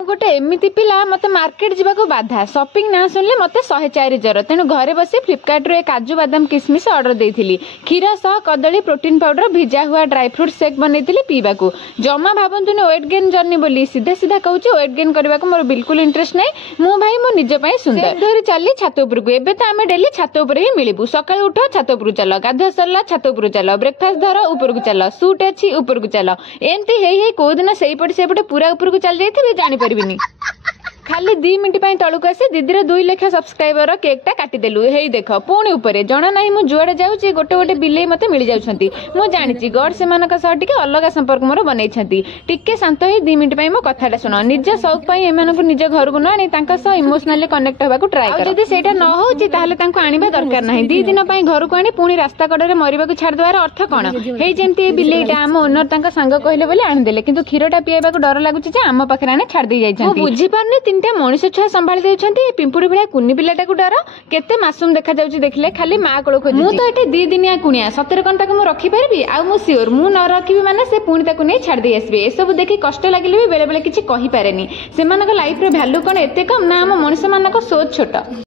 गोटे एमती पिला मत मार्केट जावाक बाधा शॉपिंग ना शुणिले मत 104 जर तेणु घरे बसी फ्लिपकार्ट रे काजू बादाम किसमिश ऑर्डर देती क्षीर सह कदली प्रोटीन पाउडर भिजा हुआ ड्राई फ्रूट शेक बनई पीवा जमा भावतुनि वेट गेन जर्नी बोली सीधा सीधा कहूँ वेट गेन करने मोर बिल्कुल इंटरेस्ट ना मु भाई मो निज सुंदर धरी चली छात उपरकू एबे तो आम डेली छात उपर ही मिलू सकाल उठ छात उपर चल गाधुआ सरला छात उपर चल ब्रेकफास्ट धर उपरकू चल सूट अच्छी उपरकू चल एमती हे कौ दिन से पटे पूरा उपरकू चल जाइए जापर खाली 2 मिनट तलक आसी दीदी 2 लाख सब्सक्राइबर केक टा काटिदेलु हे देख पुणी उपरे जना ना मु जुआडे जाऊँगी गोटे गोटे बिले मत मिल जाऊँगी मु जानी गड से अलग संपर्क मोर बनई टिके शांत ही 2 मिनट मो कथाटा शुण निज शौक निज घर को न इमोशनाली कनेक्ट होगा ट्राए कर जदि सेटा न होची ताहले तांको आनिबा दरकार नाही 2 दिन घर को आनी पुणी रास्ता कड़े मरवा छाड़ देवार अर्थ कौन हे जेमती बिलेटा आम ओनर तांका सांग कहले बोले आनिदेले किंतु क्षीरटा पीवा डर लगुच आम पाखे आने छाड़ दे जाइछन्ती बुझी पारनी 3टा मनुष्य छुआ संभाली देउछन्ती पिंपुड़ी भलिया कुनी पिलाटा को डर केते मासूम देखा जाउची देखले खाली मां कोळ खोजी मु तो एटे 2 दिनिया कुनिया 17 घंटा को मु रखी परबी आ मु सियोर मु न रखिबी माने से पुणी ताकू नै छाड़ दे आसबे ए सब देखि कष्ट लागिले भी बेले बेले किछि कहि पारेनी सेमानक लाइफ रे वैल्यू कोन एते कम ना हम मनुष्य मानक सोच छोट।